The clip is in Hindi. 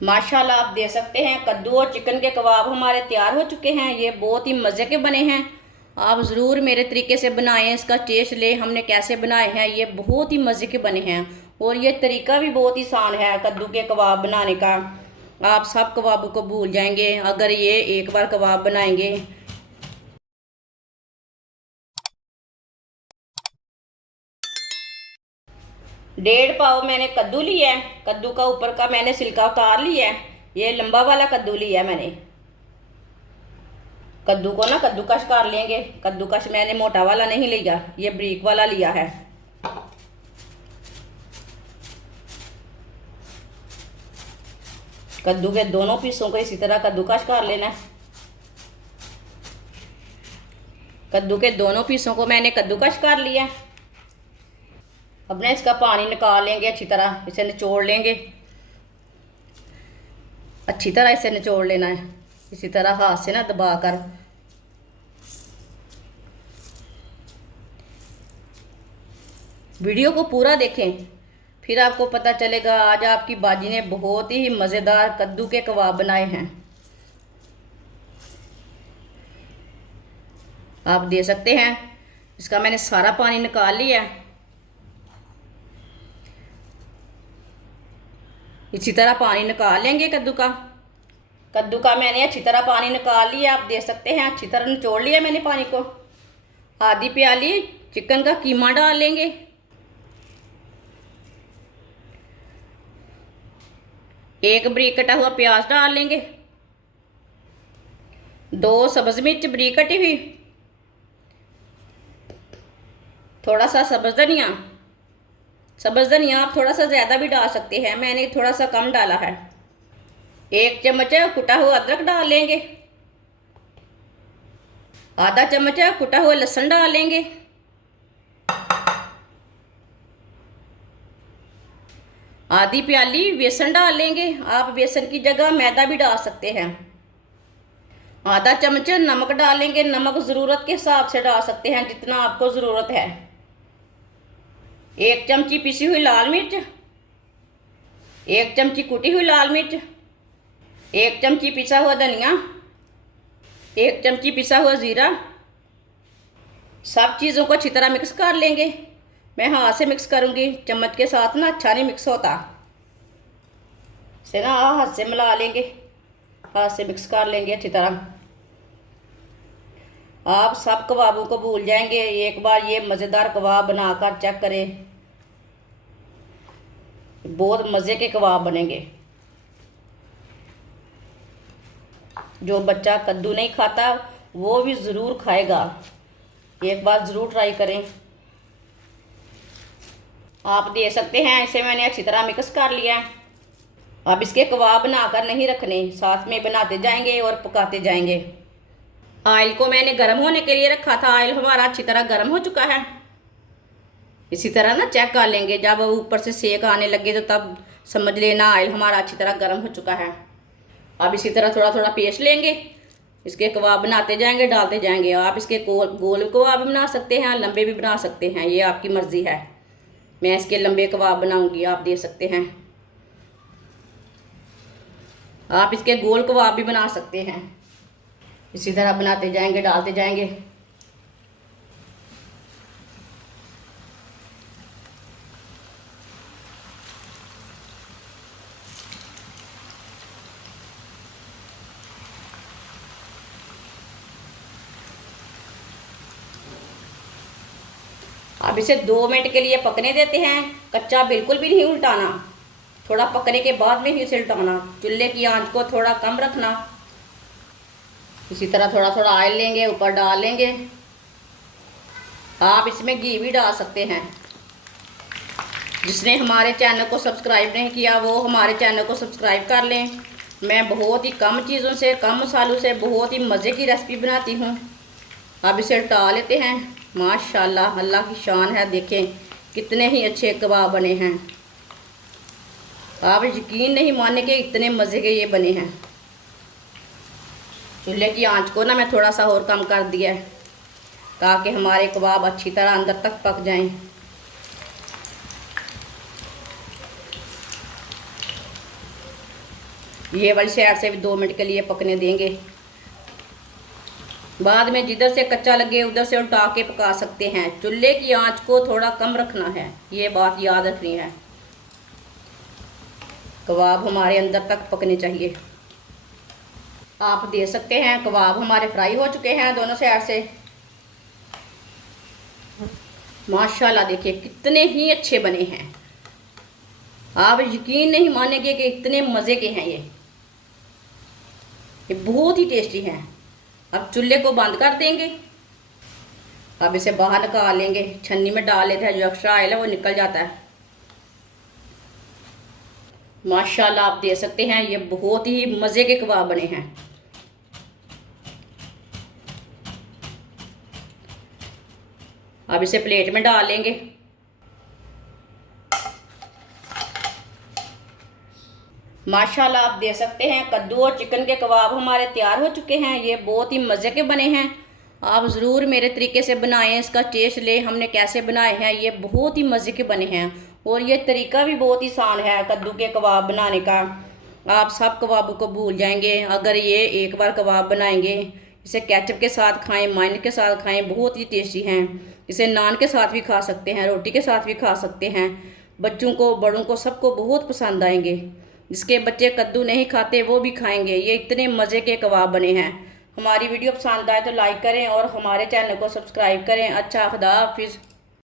माशाल्लाह आप देख सकते हैं कद्दू और चिकन के कबाब हमारे तैयार हो चुके हैं। ये बहुत ही मज़े के बने हैं। आप ज़रूर मेरे तरीके से बनाएं, इसका टेस्ट ले हमने कैसे बनाए हैं। ये बहुत ही मज़े के बने हैं और ये तरीका भी बहुत ही आसान है कद्दू के कबाब बनाने का। आप सब कबाबों को भूल जाएंगे अगर ये एक बार कबाब बनाएंगे। 1.5 पाव मैंने कद्दू लिया है। कद्दू का ऊपर का मैंने छिलका उतार लिया है। ये लंबा वाला कद्दू लिया मैंने। कद्दू को ना कद्दूकश कर लेंगे। कद्दूकश मैंने मोटा वाला नहीं लिया, ये बारीक वाला लिया है। कद्दू के दोनों पीसों को इसी तरह कद्दूकश कर लेना है। कद्दू के दोनों पीसों को मैंने कद्दूकश कर लिया। अब ना इसका पानी निकाल लेंगे, अच्छी तरह इसे निचोड़ लेंगे। अच्छी तरह इसे निचोड़ लेना है, इसी तरह हाथ से ना दबाकर। वीडियो को पूरा देखें, फिर आपको पता चलेगा। आज आपकी बाजी ने बहुत ही मज़ेदार कद्दू के कबाब बनाए हैं। आप देख सकते हैं इसका मैंने सारा पानी निकाल लिया। इसी तरह पानी निकाल लेंगे कद्दू का। कद्दू का मैंने अच्छी तरह पानी निकाल लिया। आप देख सकते हैं अच्छी तरह निचोड़ लिया मैंने पानी को। आधी प्याली चिकन का कीमा डाल लेंगे। एक बारीक कटा हुआ प्याज डाल लेंगे। 2 सब्ज़ मिर्च बारीक कटी हुई। थोड़ा सा सब्ज़ धनिया। सब्ज़ धनिया आप थोड़ा सा ज़्यादा भी डाल सकते हैं, मैंने थोड़ा सा कम डाला है। 1 चम्मच कुटा हुआ अदरक डाल लेंगे। आधा चम्मच कुटा हुआ लहसुन डाल लेंगे। आधी प्याली बेसन डाल लेंगे। आप बेसन की जगह मैदा भी डाल सकते हैं। आधा चम्मच नमक डाल लेंगे। नमक ज़रूरत के हिसाब से डाल सकते हैं, जितना आपको ज़रूरत है। 1 चमची पिसी हुई लाल मिर्च। 1 चमची कुटी हुई लाल मिर्च। 1 चमची पिसा हुआ धनिया। 1 चमची पिसा हुआ ज़ीरा। सब चीज़ों को अच्छी तरह मिक्स कर लेंगे। मैं हाथ से मिक्स करूँगी, चम्मच के साथ ना अच्छा नहीं मिक्स होता। इसे ना हाथ से मिला लेंगे, हाथ से मिक्स कर लेंगे अच्छी तरह। आप सब कबाबों को भूल जाएंगे। एक बार ये मज़ेदार कबाब बनाकर चेक करें, बहुत मज़े के कबाब बनेंगे। जो बच्चा कद्दू नहीं खाता वो भी ज़रूर खाएगा। एक बार ज़रूर ट्राई करें। आप दे सकते हैं इसे मैंने अच्छी तरह मिक्स कर लिया है। अब इसके कबाब बनाकर नहीं रखने, साथ में बनाते जाएंगे और पकाते जाएंगे। ऑयल को मैंने गर्म होने के लिए रखा था। ऑयल हमारा अच्छी तरह गर्म हो चुका है। इसी तरह ना चेक कर लेंगे, जब ऊपर से सेक आने लगे तो तब समझ लेना ऑयल हमारा अच्छी तरह गर्म हो चुका है। अब इसी तरह थोड़ा थोड़ा पेस्ट लेंगे, इसके कबाब बनाते जाएंगे, डालते जाएंगे। आप इसके गोल गोल कबाब भी बना सकते हैं, लंबे भी बना सकते हैं, ये आपकी मर्ज़ी है। मैं इसके लंबे कबाब बनाऊंगी, आप देख सकते हैं। आप इसके गोल कबाब भी बना सकते हैं। इसी तरह बनाते जाएंगे, डालते जाएंगे। अब इसे 2 मिनट के लिए पकने देते हैं। कच्चा बिल्कुल भी नहीं उल्टाना, थोड़ा पकने के बाद में ही इसे उल्टाना। चूल्हे की आंच को थोड़ा कम रखना। इसी तरह थोड़ा थोड़ा ऑयल लेंगे, ऊपर डाल लेंगे। आप इसमें घी भी डाल सकते हैं। जिसने हमारे चैनल को सब्सक्राइब नहीं किया वो हमारे चैनल को सब्सक्राइब कर लें। मैं बहुत ही कम चीज़ों से, कम मसालों से बहुत ही मज़े की रेसिपी बनाती हूँ। अब इसे उल्टा लेते हैं। माशाल्लाह, अल्लाह की शान है। देखें कितने ही अच्छे कबाब बने हैं। आप यकीन नहीं मानेंगे इतने मज़े के ये बने हैं। चूल्हे की आंच को ना मैं थोड़ा सा और कम कर दिया है ताकि हमारे कबाब अच्छी तरह अंदर तक पक जाएं। ये वाली साइड से भी 2 मिनट के लिए पकने देंगे। बाद में जिधर से कच्चा लगे उधर से उल्टा के पका सकते हैं। चूल्हे की आंच को थोड़ा कम रखना है, ये बात याद रखनी है। कबाब हमारे अंदर तक पकने चाहिए। आप देख सकते हैं कबाब हमारे फ्राई हो चुके हैं दोनों साइड से। माशाल्लाह देखिए कितने ही अच्छे बने हैं। आप यकीन नहीं मानेंगे कि इतने मज़े के हैं ये बहुत ही टेस्टी हैं। अब चूल्हे को बंद कर देंगे। अब इसे बाहर निकाल लेंगे, छन्नी में डाल लेते हैं, जो एक्स्ट्रा ऑयल है वो निकल जाता है। माशाल्लाह आप देख सकते हैं ये बहुत ही मज़े के कबाब बने हैं। अब इसे प्लेट में डाल लेंगे। माशाल्लाह आप देख सकते हैं कद्दू और चिकन के कबाब हमारे तैयार हो चुके हैं। ये बहुत ही मज़े के बने हैं। आप ज़रूर मेरे तरीके से बनाएं, इसका टेस्ट लें हमने कैसे बनाए हैं। ये बहुत ही मज़े के बने हैं और ये तरीका भी बहुत ही आसान है कद्दू के कबाब बनाने का। आप सब कबाबों को भूल जाएंगे अगर ये एक बार कबाब बनाएंगे। इसे केचप के साथ खाएं, मायने के साथ खाएं, बहुत ही टेस्टी हैं। इसे नान के साथ भी खा सकते हैं, रोटी के साथ भी खा सकते हैं। बच्चों को बड़ों को सबको बहुत पसंद आएंगे। जिसके बच्चे कद्दू नहीं खाते वो भी खाएंगे। ये इतने मज़े के कबाब बने हैं। हमारी वीडियो पसंद आए तो लाइक करें और हमारे चैनल को सब्सक्राइब करें। अच्छा, खुदा हाफिज़।